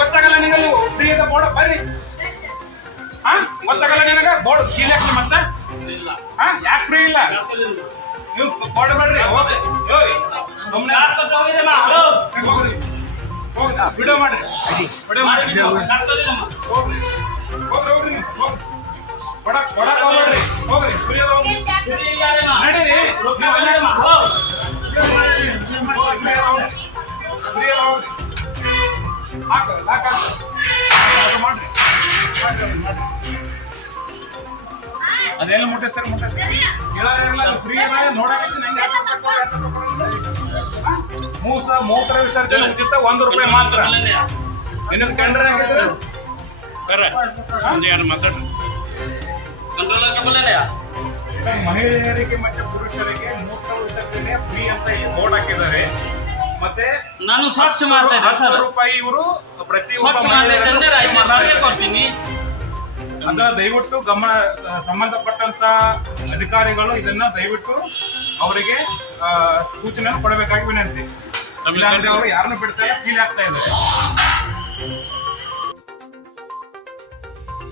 ಗೊತ್ತಾಗಲ್ಲ ನಿನಗೆ ಫ್ರೀ ಇದೆ ಬೋರ್ಡ್ ಬರ್ರಿ. ಹಾ ಗೊತ್ತಾಗಲ್ಲ ನಿನಗೆ ಬೋರ್ಡ್ ಕೀಲಿ ಹಾಕಿ ಮತ್ತೆ ಹಾ ಯಾಕೆ ಫ್ರೀ ಇಲ್ಲ ನೀವು ಬೋರ್ಡ್ ಮಾಡ್ರಿ ಸುಮ್ಮನೆ ಹೋಗ್ರಿ ವಿಡಿಯೋ ಮಾಡ್ರಿ ವಿಡಿಯೋ ಮಾಡ್ರಿ ಹೋಗ್ರಿ ಹೋಗ್ರಿ ಹೋಗ್ರಿ ನೀವು ಕೊಡಕ್ ಹೋಗ್ಬೇಡ್ರಿ ಹೋಗ್ರಿ ಫ್ರೀ ಅದ ನಡೀರಿ ಅದೆಲ್ಲ ಮುಟ್ಟೆ ಸರ್ ಫ್ರೀ ಮೂತ್ರ ವಿಸರ್ಜನೆ ಉಚಿತ ₹1 ಮಾತ್ರ. ನಿನ್ನ ಟೆಂಡರ್ ಮಹಿಳೆಯರಿಗೆ ಮತ್ತು ಪುರುಷರಿಗೆ ಮೂತ್ರ ವಿಸರ್ಜನೆ ಫ್ರೀ ಅಂತ ಬೋರ್ಡ್ ಹಾಕಿದ್ದಾರೆ. ಮತ್ತೆ ನಾನು ಸ್ವಚ್ಛ ಮಾಡ್ತಾ ₹10 ಇವರು ಪ್ರತಿ ಕೊಡ್ತೀನಿ. ಅದ ದಯವಿಟ್ಟು ಗಮನ ಸಂಬಂಧಪಟ್ಟಂತ ಅಧಿಕಾರಿಗಳು ಇದನ್ನ ದಯವಿಟ್ಟು ಅವರಿಗೆ ಸೂಚನೆ ಕೊಡಬೇಕಾಗಿ ವಿನಂತಿ. ಇಲ್ಲಾಂದ್ರೆ ಅವರು ಯಾರನ್ನು ಬಿಡ್ತಾರೆ ಕೀಲಿ ಆಗ್ತಾ ಇದ್ದಾರೆ.